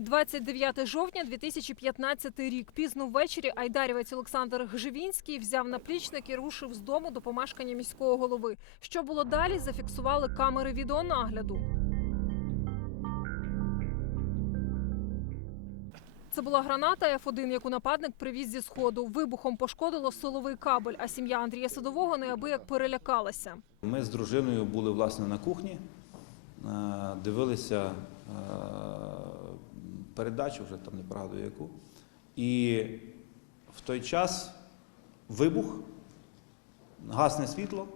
29 жовтня 2015 рік. Пізно ввечері айдарівець Олександр Гживінський взяв наплічник і рушив з дому до помешкання міського голови. Що було далі, зафіксували камери відеонагляду. Це була граната F1, яку нападник привіз зі сходу. Вибухом пошкодило силовий кабель, а сім'я Андрія Садового неабияк перелякалася. Ми з дружиною були власне на кухні, е, дивилися е, передачу, вже там не пригадую яку. І в той час вибух, гасне світло,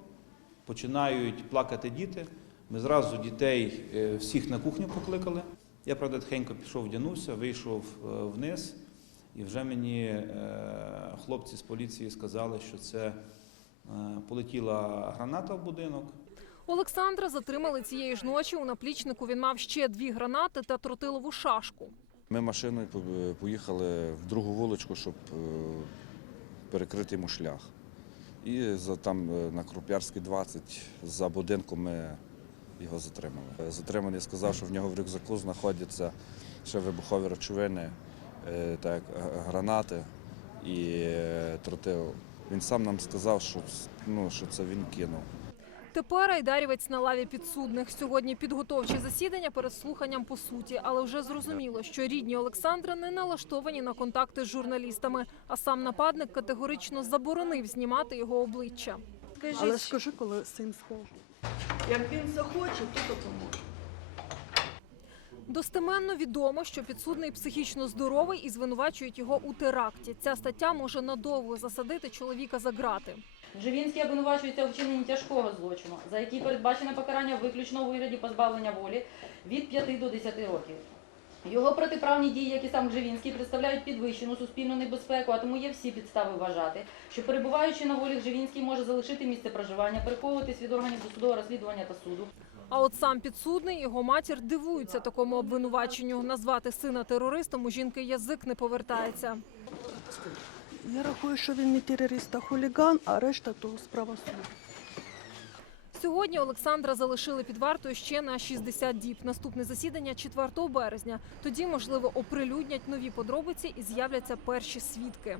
починають плакати діти. Ми зразу дітей е, всіх на кухню покликали. Я, правда, тихенько пішов, вдягнувся, вийшов е, вниз, і вже мені е, хлопці з поліції сказали, що це полетіла граната в будинок. Олександра затримали цієї ж ночі. У наплічнику він мав ще дві гранати та тротилову шашку. Ми машиною поїхали в другу вуличку, щоб е, перекрити йому шлях. І там е, на Круп'ярській 20 за будинком ми його затримали. Е, Затриманий сказав, що в нього в рюкзаку знаходяться ще вибухові речовини, так, гранати і тротил. Він сам нам сказав, що, ну, що це він кинув. Тепер айдарівець на лаві підсудних. Сьогодні підготовче засідання перед слуханням по суті, але вже зрозуміло, що рідні Олександра не налаштовані на контакти з журналістами. А сам нападник категорично заборонив знімати його обличчя. Але скажи, коли син схоже. як він захоче, то допоможе. Достеменно відомо, що підсудний психічно здоровий і звинувачують його у теракті. Ця стаття може надовго засадити чоловіка за ґрати. Живінський обвинувачується у вчиненні тяжкого злочину, за який передбачене покарання виключно у вигляді позбавлення волі від 5 до 10 років. Його протиправні дії, як і сам Гживінський, представляють підвищену суспільну небезпеку, а тому є всі підстави вважати, що перебуваючи на волі Гживінський може залишити місце проживання, переховуватись від органів досудового розслідування та суду. А от сам підсудний його матір дивуються такому обвинуваченню. Назвати сина терористом у жінки язик не повертається. Я рахую, що він не терорист, а хуліган, а решта то справа суду. Сьогодні Олександра залишили під вартою ще на 60 діб. Наступне засідання 4 березня. Тоді, можливо, оприлюднять нові подробиці і з'являться перші свідки.